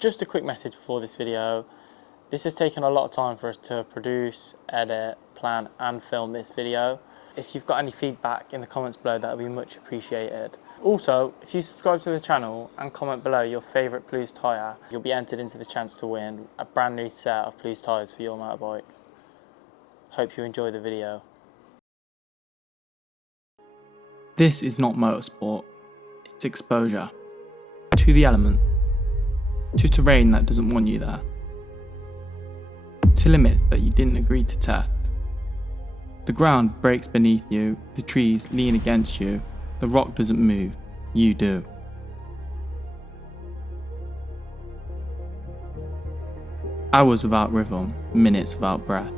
Just a quick message before this video. This has taken a lot of time for us to produce, edit, plan and film this video. If you've got any feedback in the comments below, that would be much appreciated. Also, if you subscribe to the channel and comment below your favourite Plews tyre, you'll be entered into the chance to win a brand new set of Plews tyres for your motorbike. Hope you enjoy the video. This is not motorsport, it's exposure. To the element. To terrain that doesn't want you there. To limits that you didn't agree to test. The ground breaks beneath you, the trees lean against you, the rock doesn't move, you do. Hours without rhythm, minutes without breath.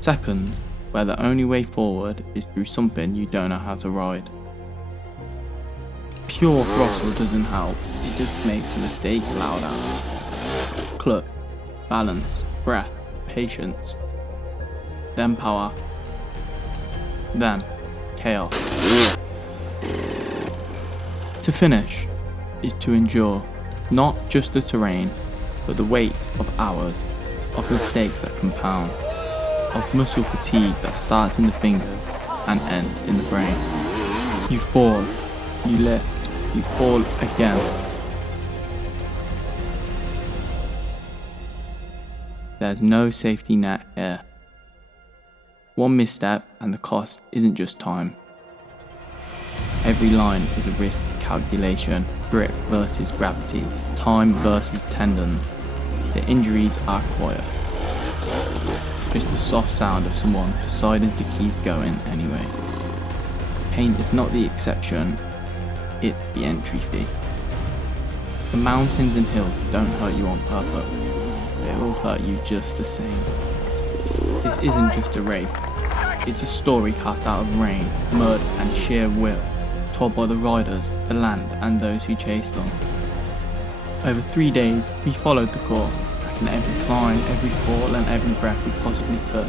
Seconds where the only way forward is through something you don't know how to ride. Pure throttle doesn't help, it just makes the mistake louder. Clutch, balance, breath, patience. Then power. Then chaos. To finish is to endure not just the terrain, but the weight of hours, of mistakes that compound, of muscle fatigue that starts in the fingers and ends in the brain. You fall, you lift, you fall again. There's no safety net here. One misstep and the cost isn't just time. Every line is a risk calculation, grip versus gravity, time versus tendons. The injuries are quiet. Just the soft sound of someone deciding to keep going anyway. Pain is not the exception, it's the entry fee. The mountains and hills don't hurt you on purpose, they will hurt you just the same. This isn't just a race, it's a story carved out of rain, mud and sheer will, told by the riders, the land and those who chase them. Over 3 days, we followed the course, tracking every climb, every fall and every breath we possibly could.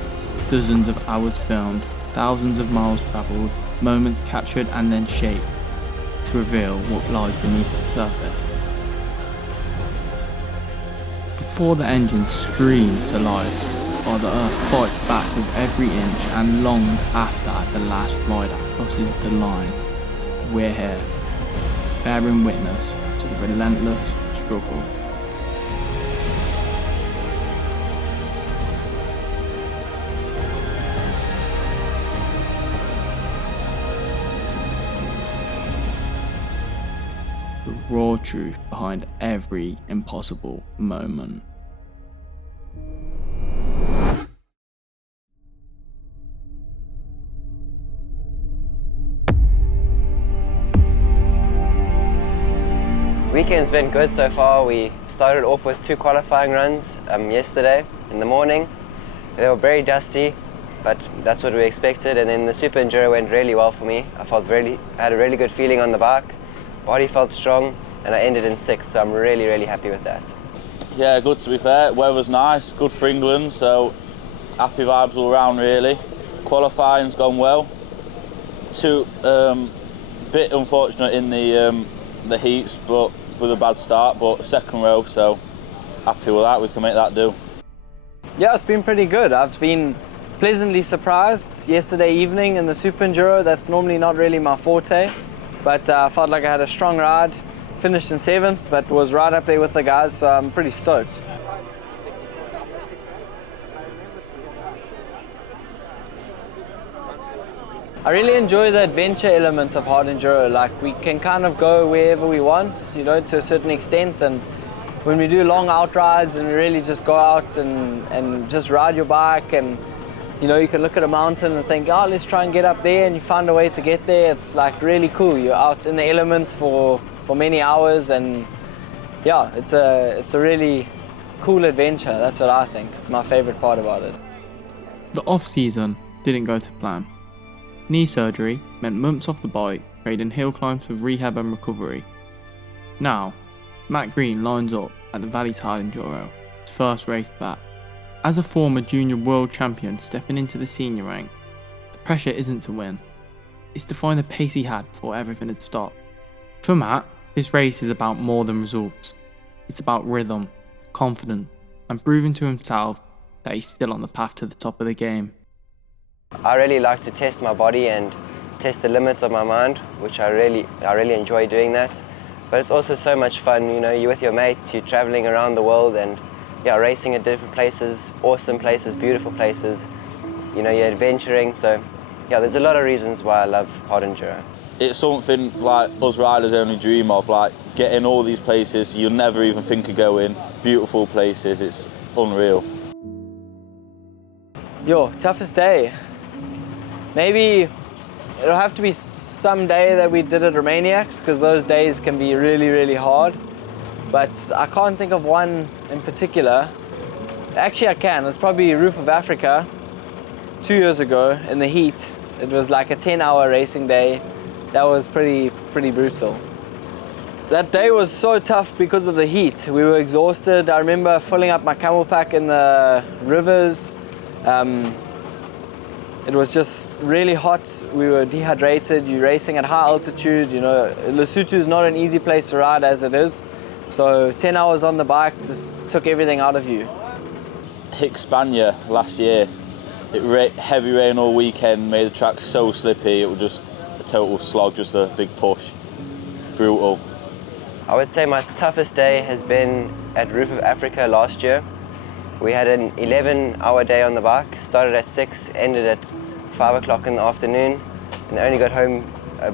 Dozens of hours filmed, thousands of miles travelled, moments captured and then shaped to reveal what lies beneath the surface. Before the engines scream to life, while the earth fights back with every inch, and long after the last rider crosses the line, we're here, bearing witness to the relentless struggle. The raw truth behind every impossible moment. Weekend's been good so far. We started off with 2 qualifying runs yesterday in the morning. They were very dusty, but that's what we expected. And then the Super Enduro went really well for me. I had a really good feeling on the bike. Body felt strong, and I ended in 6th, so I'm really happy with that. Yeah, good to be fair. Weather's nice, good for England, so happy vibes all around really. Qualifying's gone well. Bit unfortunate in the heats, but with a bad start, but second row, so happy with that, we can make that do. Yeah, it's been pretty good. I've been pleasantly surprised yesterday evening in the Super Enduro. That's normally not really my forte, but I felt like I had a strong ride. Finished in 7th, but was right up there with the guys, so I'm pretty stoked. I really enjoy the adventure element of hard enduro. Like, we can kind of go wherever we want, you know, to a certain extent. And when we do long out rides and we really just go out and just ride your bike, and you know, you can look at a mountain and think, oh, let's try and get up there, and you find a way to get there. It's like really cool. You're out in the elements for many hours, and yeah, it's a really cool adventure. That's what I think. It's my favorite part about it. The off-season didn't go to plan. Knee surgery meant months off the bike, trading hill climbs for rehab and recovery. Now, Matt Green lines up at the Valley Tide Enduro, his first race back. As a former junior world champion stepping into the senior rank, the pressure isn't to win, it's to find the pace he had before everything had stopped. For Matt, this race is about more than results. It's about rhythm, confidence, and proving to himself that he's still on the path to the top of the game. I really like to test my body and test the limits of my mind, which I really enjoy doing that. But it's also so much fun, you know, you're with your mates, you're traveling around the world and racing at different places, awesome places, beautiful places. You know, you're adventuring, so there's a lot of reasons why I love hard enduro. It's something like us riders only dream of, like getting all these places you'll never even think of going, beautiful places, it's unreal. Toughest day. Maybe it'll have to be some day that we did at Romaniacs, because those days can be really, really hard. But I can't think of one in particular. Actually I can, it's probably Roof of Africa 2 years ago in the heat. It was like a 10-hour racing day. That was pretty brutal. That day was so tough because of the heat. We were exhausted. I remember filling up my camel pack in the rivers. It was just really hot. We were dehydrated. You're racing at high altitude. You know, Lesotho is not an easy place to ride as it is. So 10 hours on the bike just took everything out of you. Hispania last year, heavy rain all weekend, made the track so slippy, it was just a total slog, just a big push. Brutal. I would say my toughest day has been at Roof of Africa last year. We had an 11-hour day on the bike, started at 6, ended at 5 o'clock in the afternoon, and only got home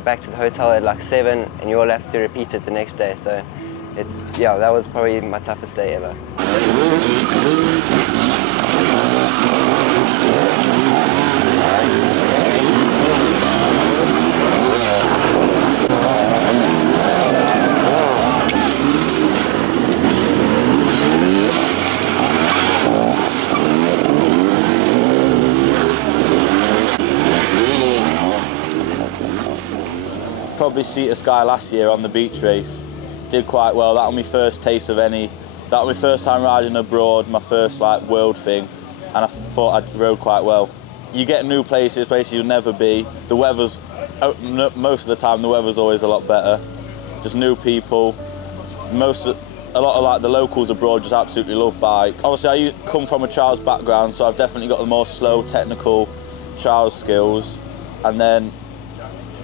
back to the hotel at like 7, and you all have to repeat it the next day. So that was probably my toughest day ever. Probably Sea to Sky last year on the beach race. Did quite well. That was my first taste of any. That was my first time riding abroad, my first like world thing, and I thought I rode quite well. You get new places you'll never be. The weather's, most of the time the weather's always a lot better. Just new people. A lot of like the locals abroad just absolutely love bike. Obviously I come from a trials background, so I've definitely got the more slow, technical trials skills, and then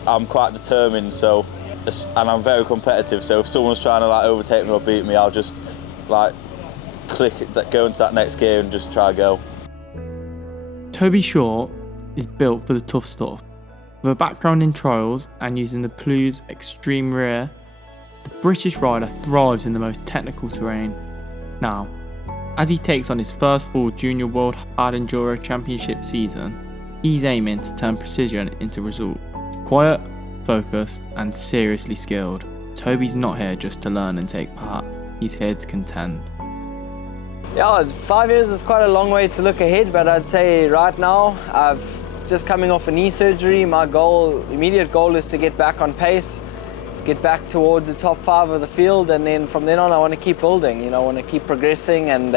I'm quite determined, and I'm very competitive, so if someone's trying to like overtake me or beat me, I'll just like go into that next gear and just try to go. Toby Shaw is built for the tough stuff. With a background in trials and using the Plews extreme rear, the British rider thrives in the most technical terrain. Now, as he takes on his first full Junior World Hard Enduro Championship season, he's aiming to turn precision into result. Quiet, focused, and seriously skilled, Toby's not here just to learn and take part, he's here to contend. 5 years is quite a long way to look ahead, but I'd say right now, I've just coming off a knee surgery. My immediate goal is to get back on pace, get back towards the top 5 of the field, and then from then on I want to keep building, you know, I want to keep progressing and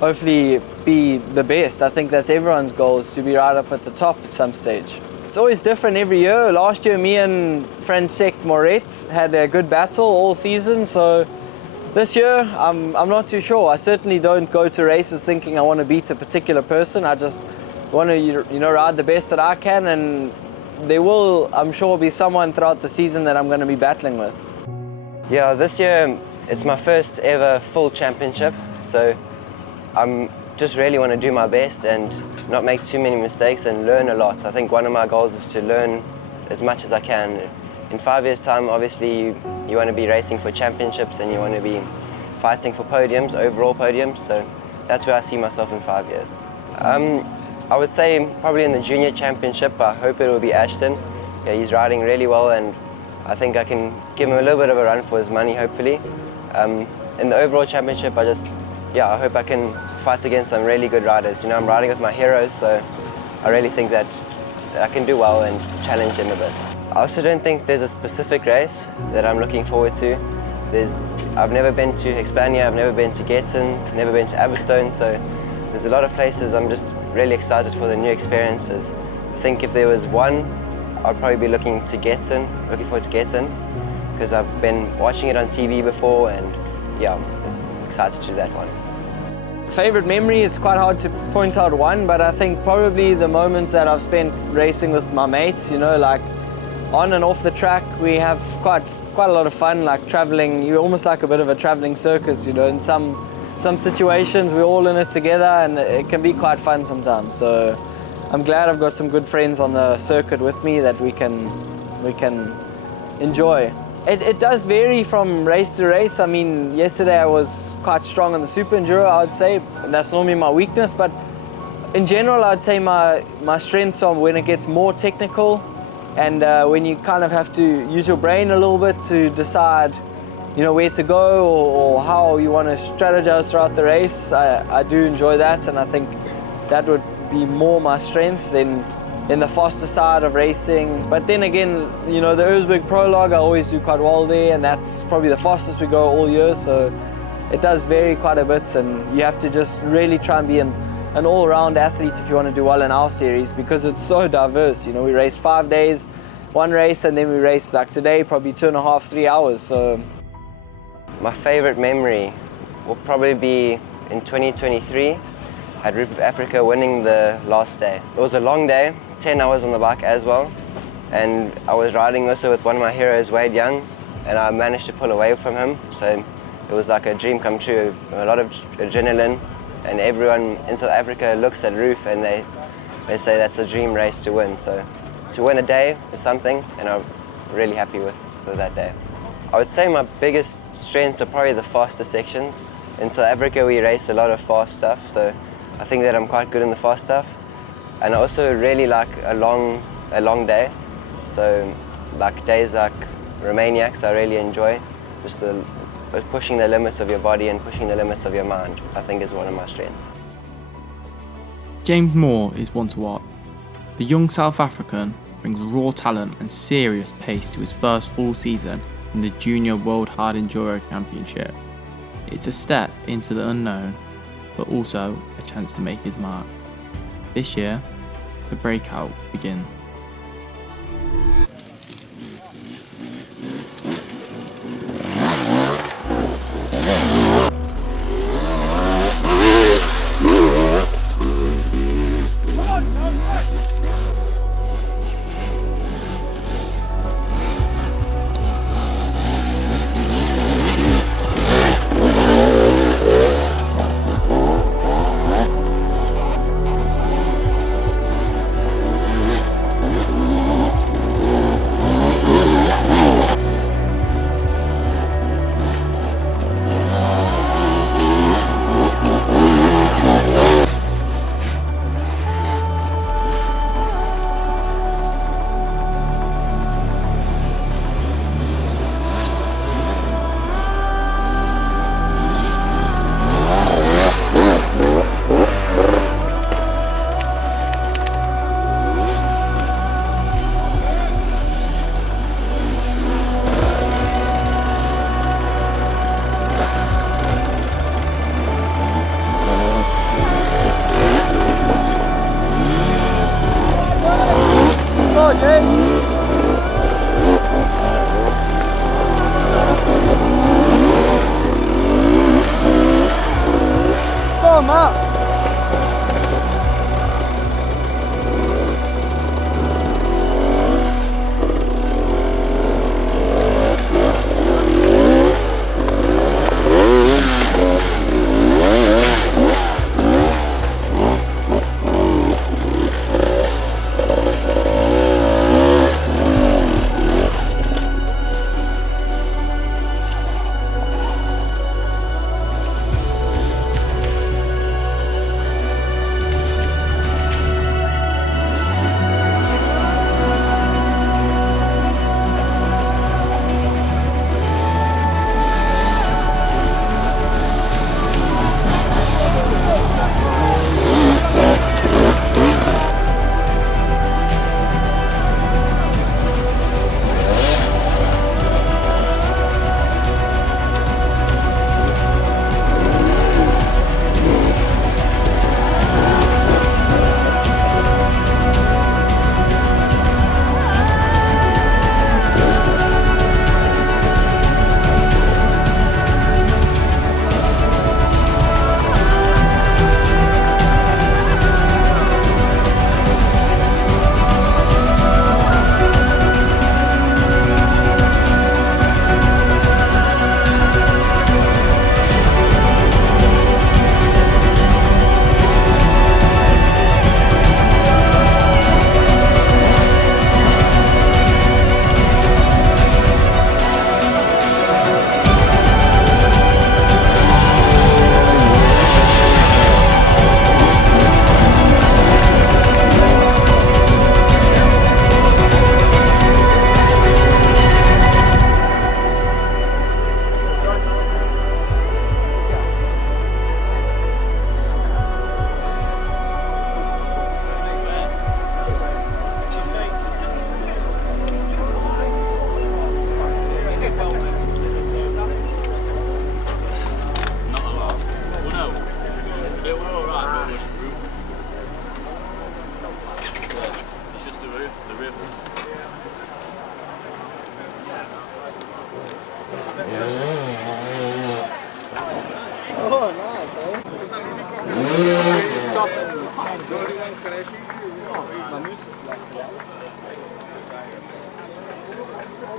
hopefully be the best. I think that's everyone's goal, is to be right up at the top at some stage. It's always different every year. Last year, me and Francesc Moret had a good battle all season, so this year, I'm not too sure. I certainly don't go to races thinking I want to beat a particular person. I just want to, ride the best that I can, and there will, I'm sure, be someone throughout the season that I'm going to be battling with. Yeah, this year, it's my first ever full championship, so I'm just really want to do my best and not make too many mistakes and learn a lot. I think one of my goals is to learn as much as I can. In 5 years' time, obviously, you want to be racing for championships and you want to be fighting for podiums, overall podiums, so that's where I see myself in 5 years. I would say probably in the junior championship, I hope it will be Ashton. Yeah, he's riding really well and I think I can give him a little bit of a run for his money, hopefully. In the overall championship, I hope I can fight against some really good riders. You know, I'm riding with my heroes, so I really think that I can do well and challenge them a bit. I also don't think there's a specific race that I'm looking forward to. I've never been to Hispania, I've never been to Getton, never been to Aberstone, so there's a lot of places I'm just really excited for the new experiences. I think if there was one, I'd probably be looking forward to Getton, because I've been watching it on TV before and yeah, excited to do that one. Favorite memory, it's quite hard to point out one, but I think probably the moments that I've spent racing with my mates, you know, like on and off the track, we have quite a lot of fun, like traveling. You're almost like a bit of a traveling circus, you know. In some situations we're all in it together, and it can be quite fun sometimes. So I'm glad I've got some good friends on the circuit with me that we can enjoy. It does vary from race to race. I mean, yesterday I was quite strong on the Super Enduro, I would say. That's normally my weakness, but in general I'd say my strengths are when it gets more technical, and when you kind of have to use your brain a little bit to decide, you know, where to go or how you want to strategize throughout the race. I do enjoy that, and I think that would be more my strength than in the faster side of racing. But then again, you know, the Erzberg prologue, I always do quite well there, and that's probably the fastest we go all year, so it does vary quite a bit, and you have to just really try and be an all-round athlete if you want to do well in our series, because it's so diverse. You know, we race 5 days, one race, and then we race like today, probably 2.5, 3 hours. So my favorite memory will probably be in 2023 at Roof of Africa, winning the last day. It was a long day, 10 hours on the bike as well, and I was riding also with one of my heroes, Wade Young, and I managed to pull away from him, so it was like a dream come true, a lot of adrenaline, and everyone in South Africa looks at Roof and they say that's a dream race to win. So to win a day is something, and I'm really happy with that day. I would say my biggest strengths are probably the faster sections. In South Africa we race a lot of fast stuff, so I think that I'm quite good in the fast stuff. And I also really like a long day. So like days like Romaniacs I really enjoy. Just pushing the limits of your body and pushing the limits of your mind, I think is one of my strengths. James Moore is one to watch. The young South African brings raw talent and serious pace to his first full season in the Junior World Hard Enduro Championship. It's a step into the unknown, but also a chance to make his mark. This year, the breakout begins.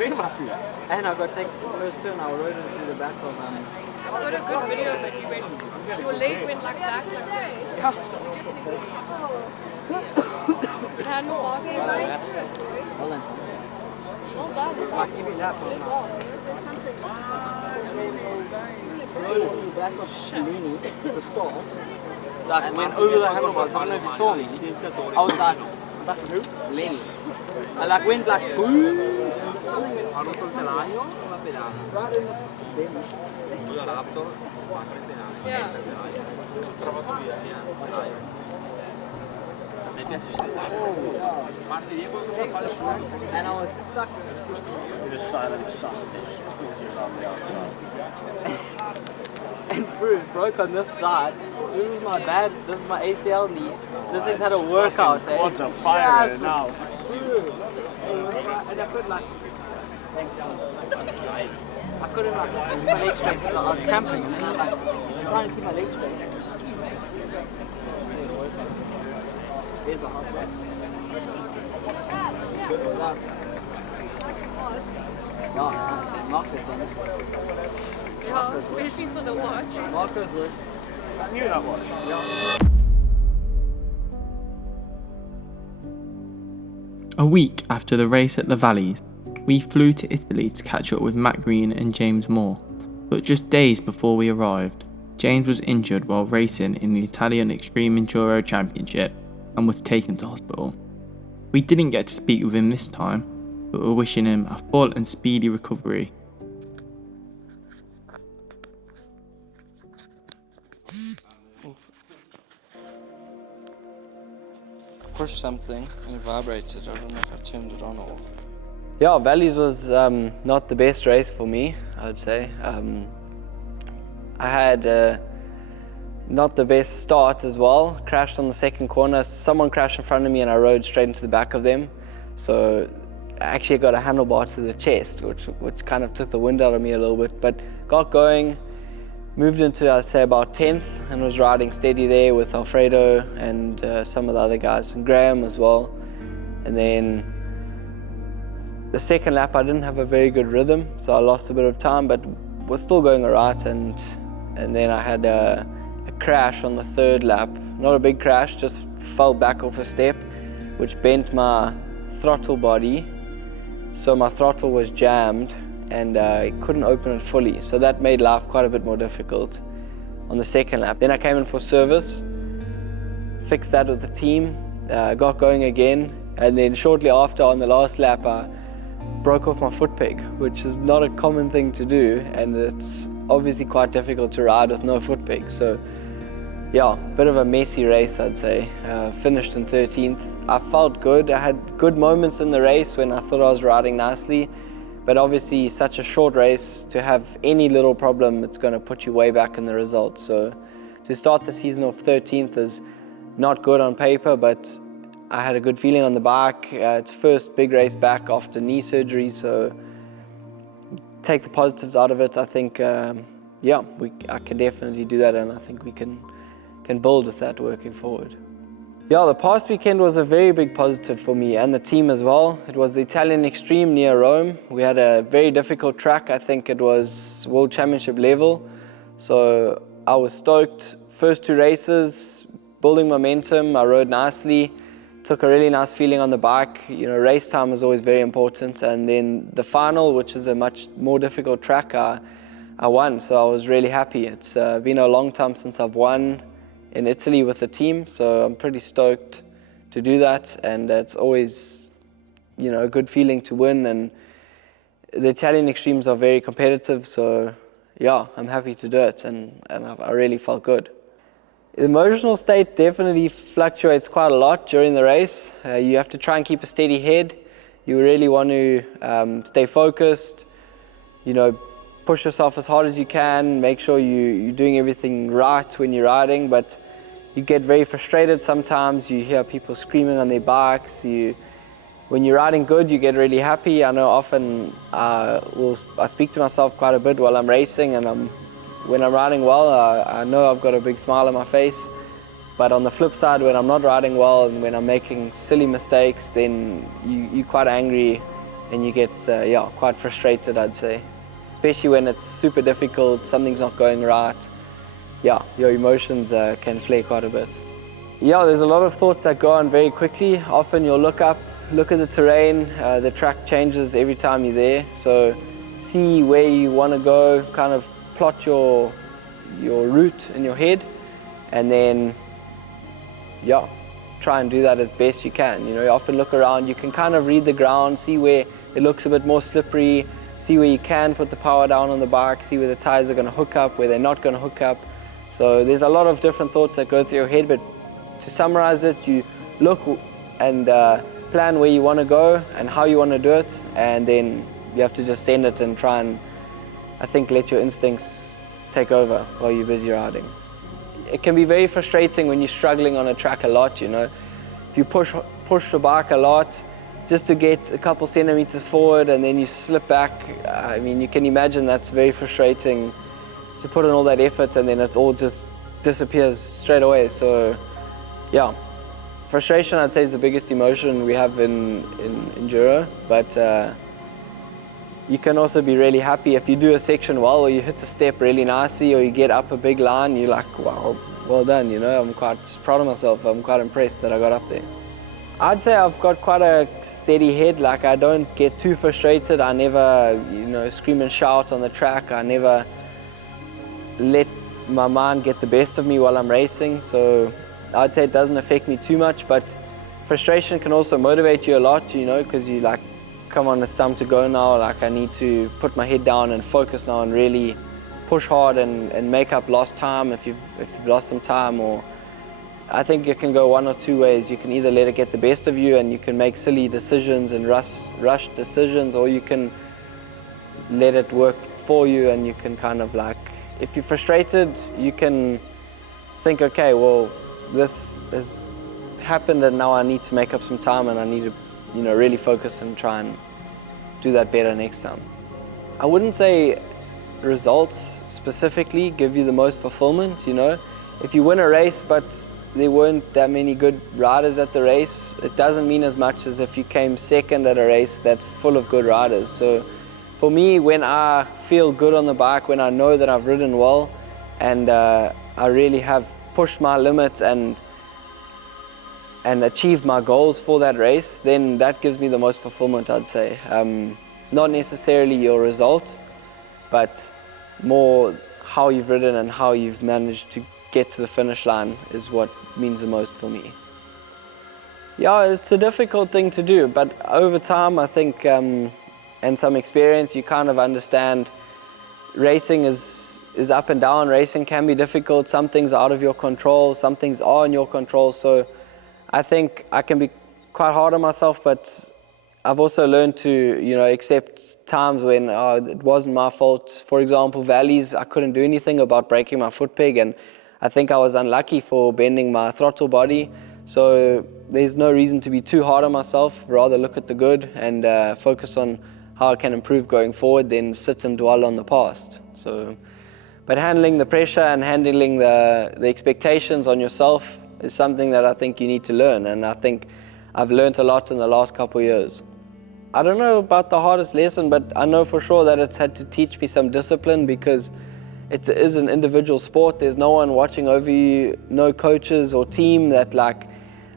And I got taken the first turn, I rode into the back of I've got a good video that you went, your leg went like that, like that. The handlebar came back to it. Well done. Well done. Like every lap was rode into the back of Shalini, the start. Like, and went over the handlebars, I don't know if you saw me. I was like, back of who? Lenny. I like went like, boom. Yeah. And I was stuck. You're a silent sausage. On the outside. And Bruce broke on this side. This is my bad, this is my ACL knee. This thing's had a workout. Eh? Quads are firing now. And I couldn't like, thanks. I couldn't like keep my legs straight because I was cramping. And I was like trying to keep my legs straight. There's a hot one. No, Marcus on it. Yeah, especially for the watch. Marcus would. I knew that one. A week after the race at the Valleys, we flew to Italy to catch up with Matt Green and James Moore, but just days before we arrived, James was injured while racing in the Italian Extreme Enduro Championship and was taken to hospital. We didn't get to speak with him this time, but we're wishing him a full and speedy recovery. Pushed something and it vibrated. I don't know if I turned it on or off. Yeah, Valleys was not the best race for me, I would say. I had not the best start as well. Crashed on the second corner. Someone crashed in front of me and I rode straight into the back of them. So I actually got a handlebar to the chest, which kind of took the wind out of me a little bit. But got going, moved into, I'd say, about 10th and was riding steady there with Alfredo and some of the other guys, and Graham as well. And then the second lap I didn't have a very good rhythm, so I lost a bit of time, but was still going alright. And then I had a crash on the third lap. Not a big crash, just fell back off a step, which bent my throttle body. So my throttle was jammed and I couldn't open it fully. So that made life quite a bit more difficult on the second lap. Then I came in for service, fixed that with the team, got going again, and then shortly after on the last lap I broke off my foot peg, which is not a common thing to do, and it's obviously quite difficult to ride with no foot peg. So yeah, bit of a messy race, I'd say. Finished in 13th. I felt good. I had good moments in the race when I thought I was riding nicely, but obviously such a short race, to have any little problem, it's going to put you way back in the results. So to start the season off 13th is not good on paper, but I had a good feeling on the bike. It's first big race back after knee surgery, so take the positives out of it. I think, yeah, I can definitely do that, and I think we can build with that working forward. Yeah, the past weekend was a very big positive for me and the team as well. It was the Italian Extreme near Rome. We had a very difficult track. I think it was World Championship level. So I was stoked. First two races, building momentum. I rode nicely. Took a really nice feeling on the bike. You know, race time is always very important. And then the final, which is a much more difficult track, I won. So I was really happy. It's been a long time since I've won in Italy with the team, so I'm pretty stoked to do that, and it's always, you know, a good feeling to win, and the Italian Extremes are very competitive, so yeah, I'm happy to do it, and I really felt good. The emotional state definitely fluctuates quite a lot during the race. You have to try and keep a steady head. You really want to stay focused, you know, push yourself as hard as you can, make sure you're doing everything right when you're riding, but you get very frustrated sometimes. You hear people screaming on their bikes. When you're riding good, you get really happy. I know often I speak to myself quite a bit while I'm racing, and when I'm riding well, I know I've got a big smile on my face. But on the flip side, when I'm not riding well and when I'm making silly mistakes, then you're quite angry and you get quite frustrated, I'd say. Especially when it's super difficult, something's not going right. Yeah, your emotions can flare quite a bit. Yeah, there's a lot of thoughts that go on very quickly. Often you'll look up, look at the terrain, the track changes every time you're there. So see where you want to go, kind of plot your route in your head, and then try and do that as best you can. You often look around, you can kind of read the ground, see where it looks a bit more slippery, see where you can put the power down on the bike, see where the tires are going to hook up, where they're not going to hook up. So there's a lot of different thoughts that go through your head, but to summarize it, you look and plan where you want to go and how you want to do it, and then you have to just send it and try and, I think, let your instincts take over while you're busy riding. It can be very frustrating when you're struggling on a track a lot, If you push the bike a lot just to get a couple centimeters forward and then you slip back, I mean, you can imagine that's very frustrating to put in all that effort and then it all just disappears straight away. So, yeah, frustration, I'd say, is the biggest emotion we have in Enduro, but you can also be really happy if you do a section well, or you hit a step really nicely, or you get up a big line, you're like, wow, well done, I'm quite proud of myself, I'm quite impressed that I got up there. I'd say I've got quite a steady head, like I don't get too frustrated, I never, scream and shout on the track, I never let my mind get the best of me while I'm racing, so I'd say it doesn't affect me too much, but frustration can also motivate you a lot, because you like, come on, it's time to go now, like I need to put my head down and focus now and really push hard and make up lost time if you've lost some time. Or I think it can go one or two ways. You can either let it get the best of you and you can make silly decisions and rush decisions, or you can let it work for you and you can kind of like, if you're frustrated, you can think, okay, well, this has happened and now I need to make up some time and I need to really focus and try and do that better next time. I wouldn't say results specifically give you the most fulfillment, If you win a race but there weren't that many good riders at the race, it doesn't mean as much as if you came second at a race that's full of good riders. So for me, when I feel good on the bike, when I know that I've ridden well and I really have pushed my limits and achieved my goals for that race, then that gives me the most fulfillment, I'd say. Not necessarily your result, but more how you've ridden and how you've managed to get to the finish line is what means the most for me. Yeah, it's a difficult thing to do, but over time, I think, and some experience, you kind of understand racing is up and down. Racing can be difficult. Some things are out of your control, some things are in your control. So I think I can be quite hard on myself, but I've also learned to, accept times when it wasn't my fault. For example, valleys, I couldn't do anything about breaking my foot peg, and I think I was unlucky for bending my throttle body. So there's no reason to be too hard on myself, rather look at the good and focus on how I can improve going forward than sit and dwell on the past. So, but handling the pressure and handling the expectations on yourself is something that I think you need to learn, and I think I've learned a lot in the last couple of years. I don't know about the hardest lesson, but I know for sure that it's had to teach me some discipline, because it is an individual sport. There's no one watching over you, no coaches or team that, like,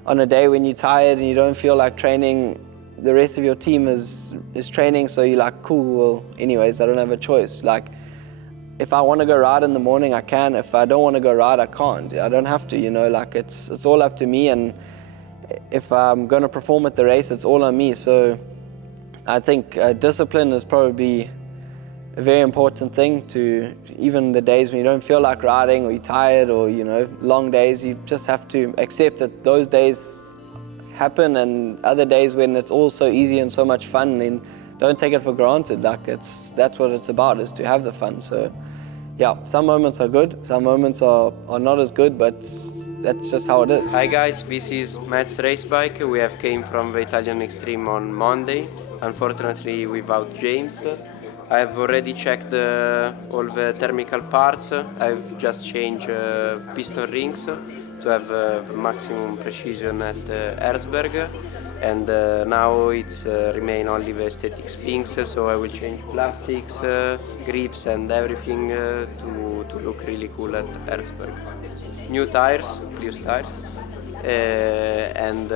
on a day when you're tired and you don't feel like training, the rest of your team is training, so you're like, cool, well, anyways, I don't have a choice. Like, if I want to go ride in the morning, I can. If I don't want to go ride, I can't. I don't have to, like, it's all up to me, and if I'm going to perform at the race, it's all on me. So I think discipline is probably a very important thing to, even the days when you don't feel like riding or you're tired or, long days, you just have to accept that those days happen, and other days when it's all so easy and so much fun, then don't take it for granted. Like, that's what it's about, is to have the fun. So yeah, some moments are good, some moments are not as good, but that's just how it is. Hi guys, this is Matt's race bike. We have came from the Italian Extreme on Monday, unfortunately without James. I have already checked all the thermical parts. I've just changed piston rings to have maximum precision at Erzberg. and now it's remain only the aesthetics things, so I will change plastics, grips and everything to look really cool at Erzberg. New tires, Plews tires, and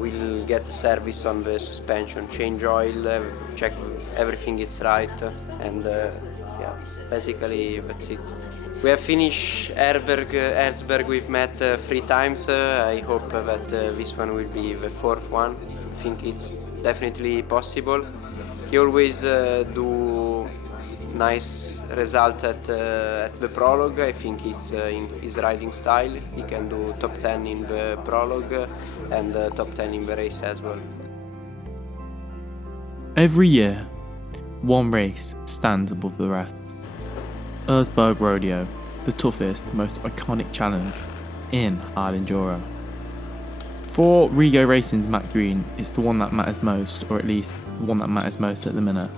we'll get a service on the suspension, change oil, check everything is right, and yeah, basically that's it. We have finished Erzberg with Matt 3 times. I hope that this one will be the 4th one. I think it's definitely possible. He always do nice result at the prologue. I think it's in his riding style. He can do top 10 in the prologue and top 10 in the race as well. Every year, one race stands above the rest. Erzberg Rodeo, the toughest, most iconic challenge in hard enduro. For Rigo Racing's Matt Green, it's the one that matters most, or at least the one that matters most at the minute.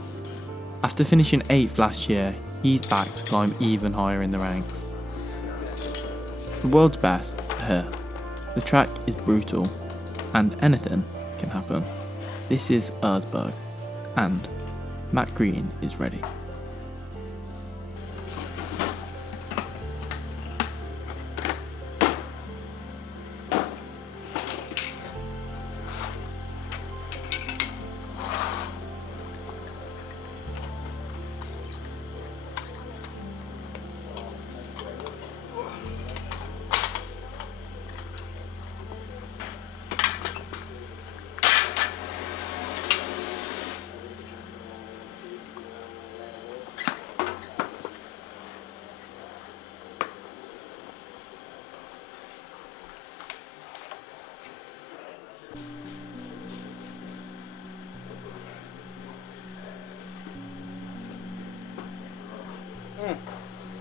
After finishing 8th last year, he's back to climb even higher in the ranks. The world's best are here. The track is brutal, and anything can happen. This is Erzberg, and Matt Green is ready.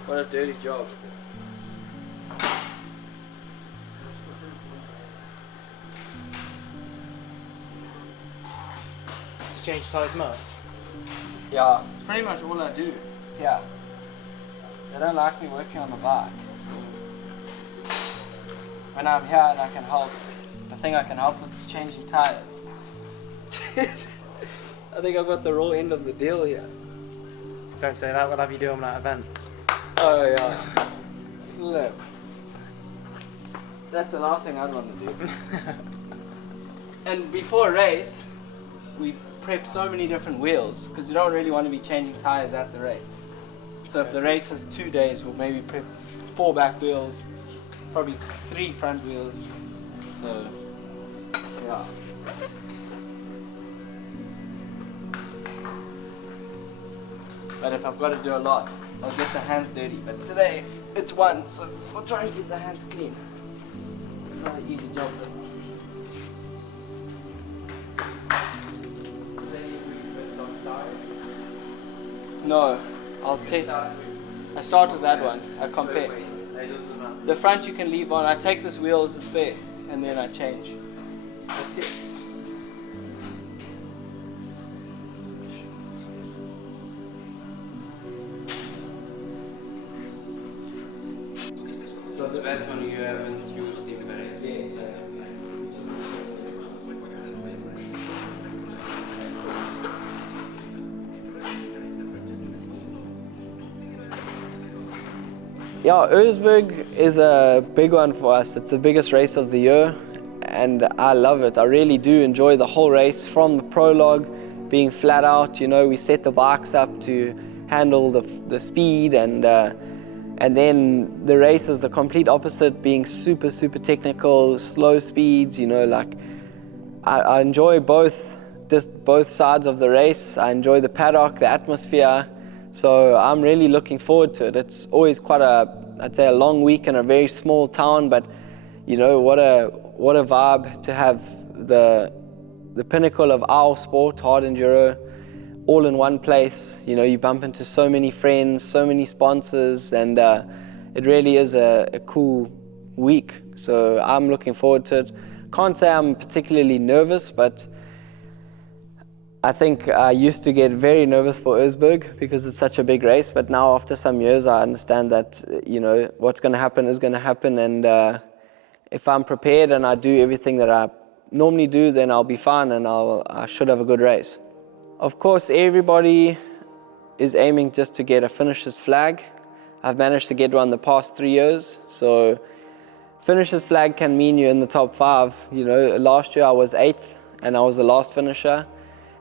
What a dirty job. It's changed size much. Yeah, it's pretty much all I do. Yeah. They don't like me working on the bike, so when I'm here and I can help, the thing I can help with is changing tires. I think I've got the raw end of the deal here. Don't say that, we'll have you do them at events. Oh yeah. Flip. That's the last thing I'd want to do. And before a race, we prep so many different wheels because you don't really want to be changing tires at the race. So if the race is 2 days, we'll maybe prep 4 back wheels, probably 3 front wheels. So yeah. But if I've got to do a lot, I'll get the hands dirty. But today, it's one, so I'll try and get the hands clean. It's not an easy job though. No, I start with that one, I compare. The front you can leave on, I take this wheel as a spare, and then I change. That's it. So that one you haven't used in the race? Yes. Yeah, Erzberg is a big one for us. It's the biggest race of the year and I love it. I really do enjoy the whole race from the prologue being flat out. You know, we set the bikes up to handle the speed and then the race is the complete opposite, being super technical, slow speeds. You know, like I enjoy both sides of the race. I enjoy the paddock, the atmosphere. So I'm really looking forward to it. It's always quite I'd say a long week in a very small town, but you know, what a vibe to have the pinnacle of our sport, hard enduro, all in one place. You know, you bump into so many friends, so many sponsors, and it really is a cool week. So I'm looking forward to it. Can't say I'm particularly nervous, but I think I used to get very nervous for Erzberg because it's such a big race, but now after some years I understand that, you know, what's going to happen is going to happen, and if I'm prepared and I do everything that I normally do, then I'll be fine and I should have a good race. Of course, everybody is aiming just to get a finisher's flag. I've managed to get one the past 3 years, so finisher's flag can mean you're in the top 5. You know, last year I was 8th and I was the last finisher.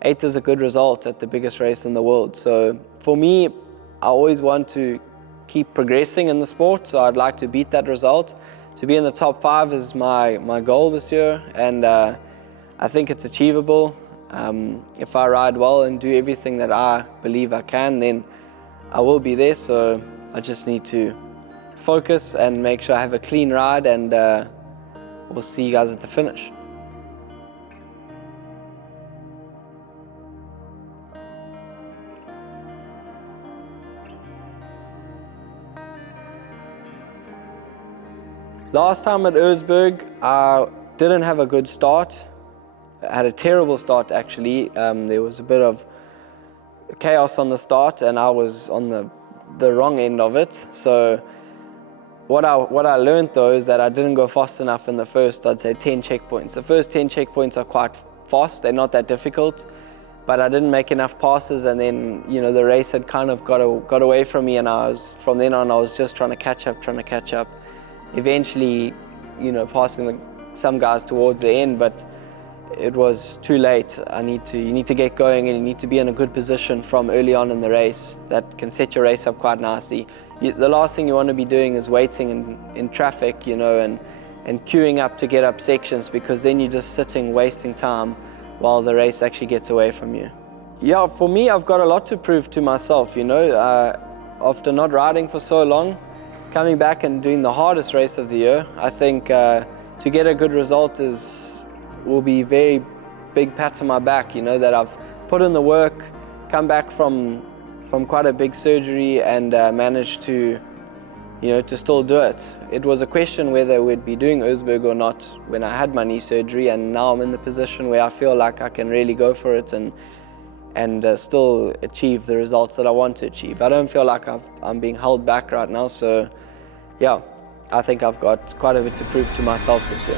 8th is a good result at the biggest race in the world. So for me, I always want to keep progressing in the sport, so I'd like to beat that result. To be in the top 5 is my goal this year, and I think it's achievable. If I ride well and do everything that I believe I can, then I will be there. So I just need to focus and make sure I have a clean ride, and we'll see you guys at the finish. Last time at Erzberg, I didn't have a good start. I had a terrible start actually. There was a bit of chaos on the start and I was on the wrong end of it. So what I learned though is that I didn't go fast enough in the first, I'd say 10 checkpoints. The first 10 checkpoints are quite fast, they're not that difficult, but I didn't make enough passes, and then, you know, the race had kind of got away from me, and from then on I was just trying to catch up. Eventually, you know, passing some guys towards the end, but it was too late. You need to get going, and you need to be in a good position from early on in the race. That can set your race up quite nicely. The last thing you want to be doing is waiting in traffic, you know, and queuing up to get up sections, because then you're just sitting wasting time while the race actually gets away from you. Yeah, for me, I've got a lot to prove to myself, you know. After not riding for so long, coming back and doing the hardest race of the year, I think to get a good result will be a very big pat on my back, you know, that I've put in the work, come back from quite a big surgery, and managed to, you know, to still do it. It was a question whether we'd be doing Erzberg or not when I had my knee surgery, and now I'm in the position where I feel like I can really go for it and still achieve the results that I want to achieve. I don't feel like I'm being held back right now, so yeah, I think I've got quite a bit to prove to myself this year.